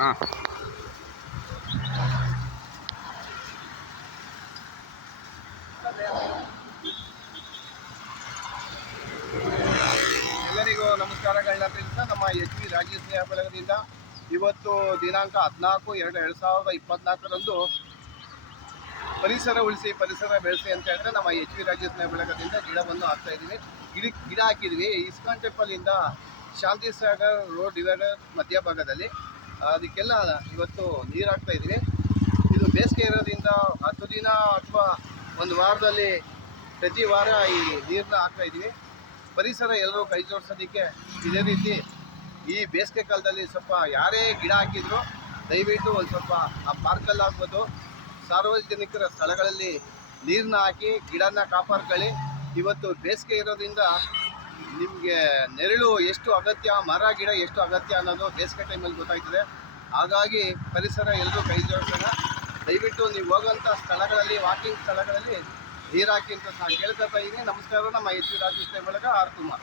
ಹಾಂ ಎಲ್ಲರಿಗೂ ನಮಸ್ಕಾರಗಳನ್ನ ತಿಳಿಸ್ತಾ ನಮ್ಮ ಎಚ್ ವಿ ರಾಜ್ಯ ಸ್ನೇಹ ಬಳಗದಿಂದ ಇವತ್ತು ದಿನಾಂಕ 14/2/2024ರಂದು ಪರಿಸರ ಉಳಿಸಿ ಪರಿಸರ ಬೆಳೆಸಿ ಅಂತ ಹೇಳಿದ್ರೆ ನಮ್ಮ ಎಚ್ ವಿ ರಾಜ್ಯ ಸ್ನೇಹ ಬಳಗದಿಂದ ಗಿಡವನ್ನು ಹಾಕ್ತಾ ಇದ್ದೀವಿ. ಗಿಡ ಹಾಕಿದ್ವಿ ಇಸ್ಕಾನ್ ಟೆಂಪಲಿಂದ ಶಾಂತಿ ಸಾಗರ್ ರೋಡ್ ಡಿವೈಡರ್ ಮಧ್ಯಭಾಗದಲ್ಲಿ. ಅದಕ್ಕೆಲ್ಲ ಇವತ್ತು ನೀರು ಹಾಕ್ತಾ ಇದ್ವಿ. ಇದು ಬೇಸಿಗೆ ಇರೋದ್ರಿಂದ 10 ದಿನ ಅಥವಾ ಒಂದು ವಾರದಲ್ಲಿ ಪ್ರತಿ ವಾರ ಈ ನೀರನ್ನ ಹಾಕ್ತಾ ಇದ್ವಿ. ಪರಿಸರ ಎಲ್ಲರೂ ಕೈ ಜೋಡಿಸೋದಕ್ಕೆ ಇದೇ ರೀತಿ ಈ ಬೇಸಿಗೆ ಕಾಲದಲ್ಲಿ ಸ್ವಲ್ಪ ಯಾರೇ ಗಿಡ ಹಾಕಿದ್ರು ದಯವಿಟ್ಟು ಒಂದು ಸ್ವಲ್ಪ ಆ ಪಾರ್ಕಲ್ಲಿ ಆಗ್ಬೋದು, ಸಾರ್ವಜನಿಕರ ಸ್ಥಳಗಳಲ್ಲಿ ನೀರನ್ನ ಹಾಕಿ ಗಿಡನ ಕಾಪಾಡ್ಕೊಳ್ಳಿ. ಇವತ್ತು ಬೇಸಿಗೆ ಇರೋದ್ರಿಂದ ನಿಮಗೆ ನೆರಳು ಎಷ್ಟು ಅಗತ್ಯ, ಮರ ಗಿಡ ಎಷ್ಟು ಅಗತ್ಯ ಅನ್ನೋದು ಬೇಸಿಗೆ ಟೈಮಲ್ಲಿ ಗೊತ್ತಾಗ್ತದೆ. ಹಾಗಾಗಿ ಪರಿಸರ ಎಲ್ಲರೂ ಕೈ ಜೋಡಿಸೋಣ. ದಯವಿಟ್ಟು ನೀವು ಹೋಗೋಂಥ ಸ್ಥಳಗಳಲ್ಲಿ, ವಾಕಿಂಗ್ ಸ್ಥಳಗಳಲ್ಲಿ ನೀರು ಹಾಕಿ ಅಂತ ನಾನು ಕೇಳ್ಕೊತಾ ಇದ್ದೀನಿ. ನಮಸ್ಕಾರ. ನಮ್ಮ ಎಚ್ ವಿ ರಾಜ್ಯ ಸ್ನೇಹ ಬಳಗ ಆರ್ ಕುಮಾರ್.